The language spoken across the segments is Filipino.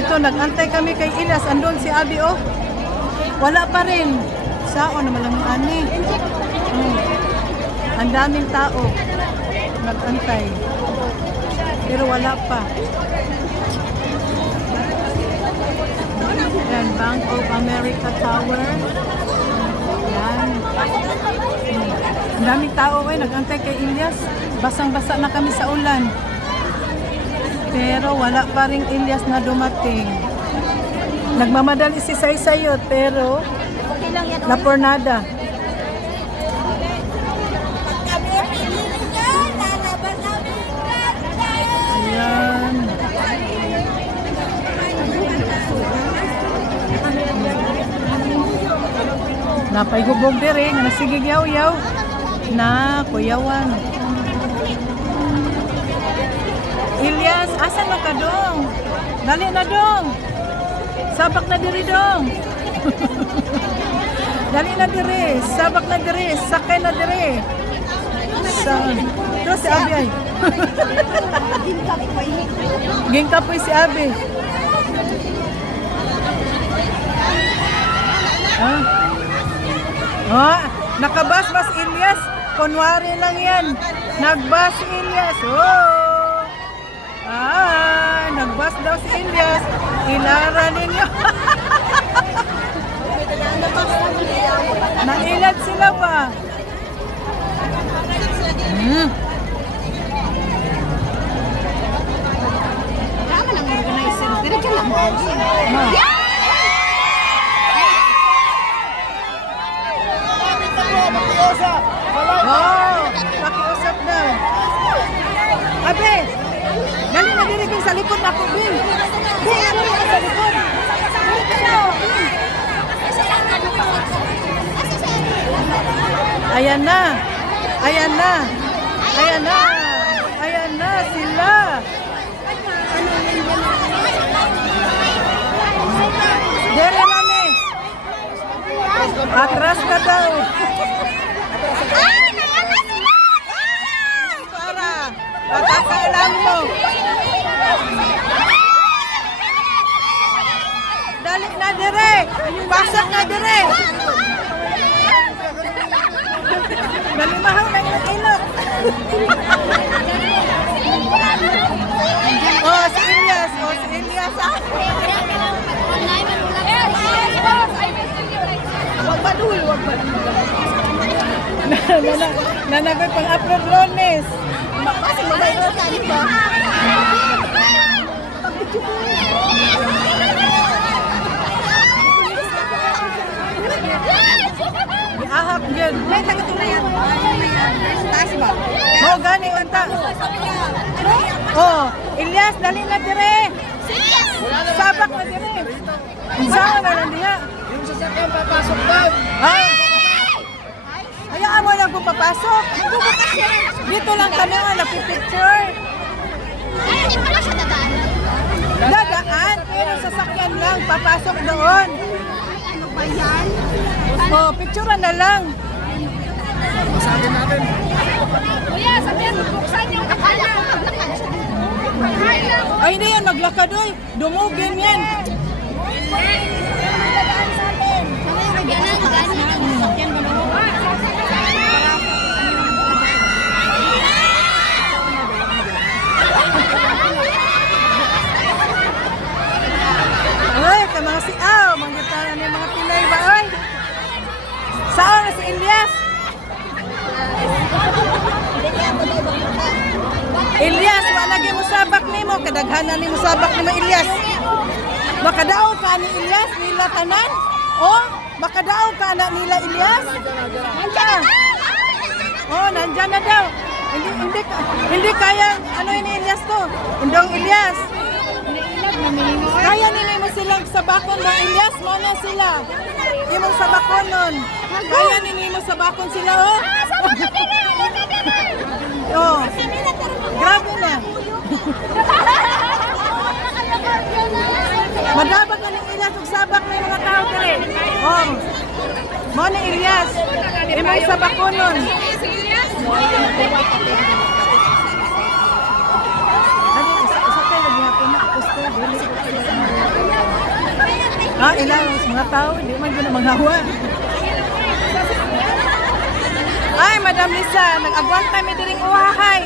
Ito, nag-antay kami kay Ilyas. Andun si Abi, oh. Wala pa rin. Sao naman lang ani. Ang daming tao. Nag-antay. Pero wala pa. Yan, Bank of America Tower. Yan. Ang daming tao, eh. Nag-antay kay Ilyas. Basang-basa na kami sa ulan. Pero wala pa rin Ilyas na dumating. Nagmamadali si Saysayot, pero na pornada. Ayan. Napaihubog dire, nga nasigig yaw-yaw na kuyawan. Ilyas, asa na ka dong? Dali na dong. Sabak na diri dong. Dali na diri, sabak na diri, sakay na diri. Ito si Abi ay. Gingkapoy si Abi. Nakabas-bas Ilyas. Kunwari lang yan. Nagbas Ilyas. Oh! Nagbas daw si Ilyas. Ilara ninyo. Nailad sila pa. Kama ng organizer. Diretso lang. Pakiusap daw. Abe, dali na dirigin sa likod ako, Bing. Bing, dali na sa likod. Ayan na. Ayan na. Ayan na. Ayan na sila. Dere mami. Atras ka daw. Para. Patakailan mo. Dali na dire. Pasok na dire. Nalimahaw na yung ilok. Oh, si Ilyas. Oh, si Ilyas. Wag badul, wag badul. Nanagoy pang upload lones. Kasi mabayro ka dito. Ahap dyan. May tagatulayan. Taas ba? Oh, gani unta. Oh, Ilyas, dali na dire. Sabak na dire. Saan na lang diha? Yung sasakyan papasok daw. Ay! Hayaan mo lang kung papasok. Dito lang kami nga, napipicture. Ay, hindi pala siya dadaan. Dadaan, pero sasakyan lang, papasok doon. Ano ba yan? Oh, picturean na lang. Masagin natin. Kuya, sabihan mo, buksan yung akala ko maglakad siya. Ay, hindi yan, maglakad oy. Dumugin yan. Ay, ka mga siaw, manggitaran ng mga Pinay ba, oy? Saan na si Ilyas? Ilyas, wala lagi mo sabak nimo, kadaghanan nimo sabak nimo Ilyas. Makadaog ka ni Ilyas nila tanan? Oh, makadaog ka na nila Ilyas? Nandiyan. Oh, nandiyan na daw. Hindi kaya ano ini Ilyas to? Indong Ilyas. Kaya nila mo silang sabakon ba Ilyas? Mo na sila. Imong sabakon nun. Kaya nila mo sabakon sila oh. Oh. Grabe na. Madabag ka ng Ilyas ug sabak na yung mga tao dere. Oh. Mo ni Ilyas. Imong sabakon nun. Ano, isa kayo lagi hapon na. Gusto, dili ko sila. Ilang mga tao, hindi man ko na maghawa. Ay, Madam Lisa, nag-agwan kami diring uhahay.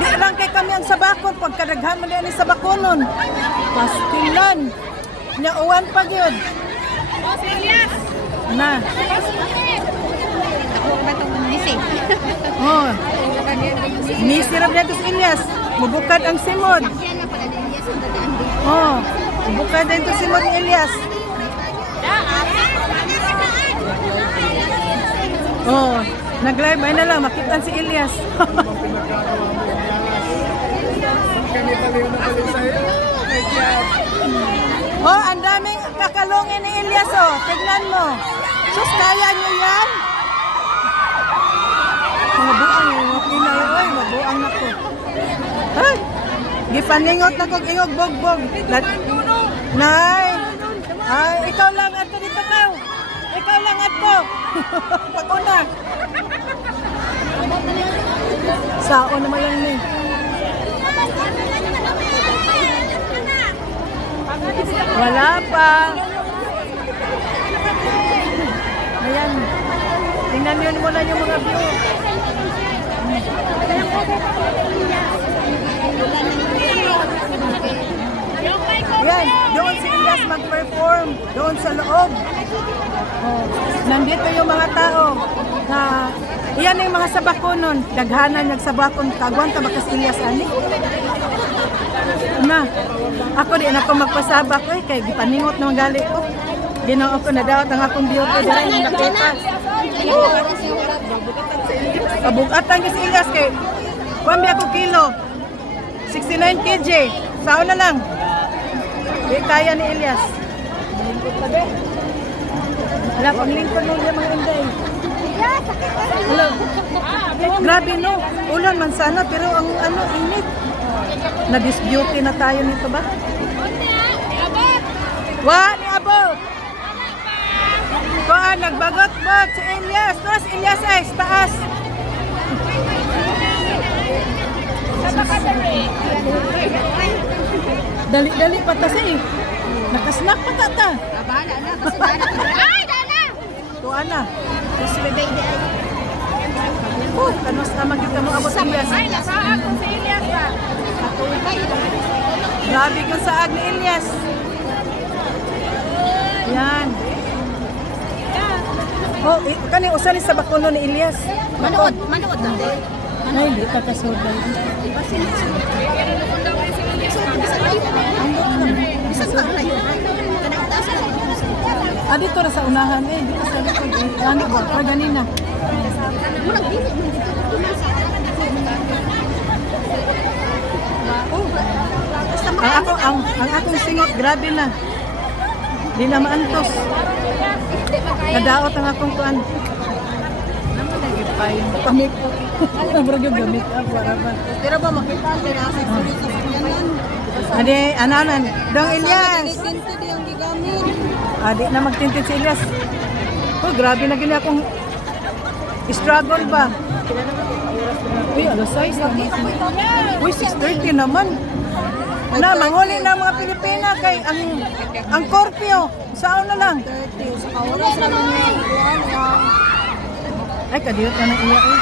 Di lang kay kami ang sabakon, pagkadaghan mo din ang sabakonon. Pastilan. Nyauwan pa yun. Na. Oh. Nisirap na ito si Ilyas. Mubukad ang simod. Oh. Mubukad na ito simod ni Ilyas. Oh. Nag-live ay na lang. Makitan si Ilyas. Kami paliw na paliw sa'yo. My God. Oh, ang daming kakalungin ni Ilyas, oh. Tignan mo. Sus, kaya niyo yan? Mga buang, mga pinay, oy. Mabuang na ko. Ay, gipaningot na ko, ingog, bogbog. Nay, ay, ikaw lang ato dito ka. Ikaw lang ato. Pag-una. Sao naman lang ni. Wala pa. Ayan. Tingnan nyo muna yung mga view. Ayan. Doon si Ilyas mag-perform. Doon sa loob. Oh. Nandito yung mga tao na iyan yung mga sabakonon. Daghanan nagsabakon. Kagwan ka bakas Ilyas ani. Na, ako di na ako magpasabak eh, kay gipaningot na magali ko. Ginoo ko na daw ang akong beauty dira nang nakita. Kabugatan ko si Ilyas kay kuan ako kilo. 69 kg. Sao na lang. Di kaya ni Ilyas. Wala pang lingkod mo yung mga inday. Hello. Grabe no. Ulan man sana pero ang ano init. Na-disbeauty na tayo nito ba? Wa, ni abot. Kuan, nagbagot-bot si Ilyas. Tapos Ilyas ay, taas. Dali-dali pa ta siya eh. Nakasnak pa ta. Bahala na, kasi dana. Ay, dana! Tuan na. Kasi bebe, hindi ay. Kanos naman kita mo abot Ilyas. Ay, nasaan ko si Ilyas ba? Grabe yung saag ni Ilyas. Yan. Oh, kani usa ni sa bakuno ni Ilyas. Manood na. Ay, hindi ka kasodan. Dito na sa unahan eh. Dito sa likod eh. Ano ba? Ganina. Ang akong singot, grabe na. Di na maantos. Nadaot ang akong kuan. Pamik. Nabrag yung gamit. Pero ba makita ang tinasa sa sakyanan? Adi, ananan. Dong Ilyas. Tinto di ang gigamit. Adi na magtintin si Ilyas. Oh, grabe na gini akong struggle ba? Uy, alas 6 na. Uy, 6:30 naman. Na, manghuli na mga Pilipina kay ang Corpio. Saan na lang? Ay, kadiyot na ng iya eh.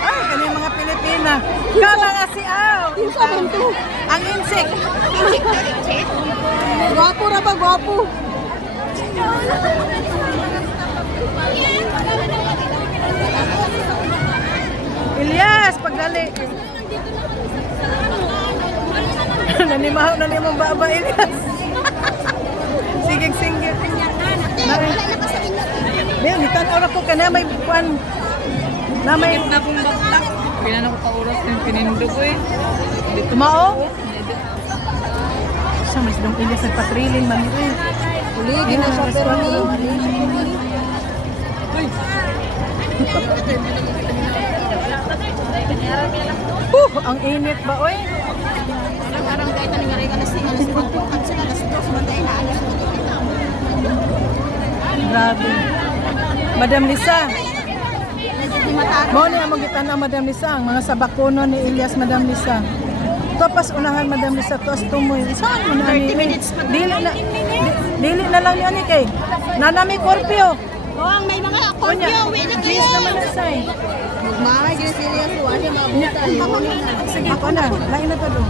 Ay, kami mga Pilipina. Kala nga si Aw. Ang insik. Gwapo na ba, gwapo? Ilyas, pagdali. Nanimahaw na niya mong baba, Ilyas. Sigig-singgit. May nitanaw na ko ka na may buwan. Na may akong baktak. Pinan ako pa oras ng pinindog ko eh. tumao. Siya, mas dong Ilyas nagpatriling man ito eh. Kuligi na siya pero ni. Ang init ba, oy? Parang kahit anong nga na siya. Ang sila na siya. Sumatay na alas. Grabe. Madam Lisa, ni Mataro. Mo ni among gitan Madam Lisa, ang mga sabakuno ni Elias Madam Lisa. Tapos unahan Madam Lisa tos tumoy. Saan mo na 30 minutes pa. dili na lang ni kay. Nanami korpyo. Oo, ang may mga Kunya, korpyo. Uwi na cheese kayo. naman na say. Magmahal, gina serious. Wala, mabutan. Sige, ko na. Lain na to do.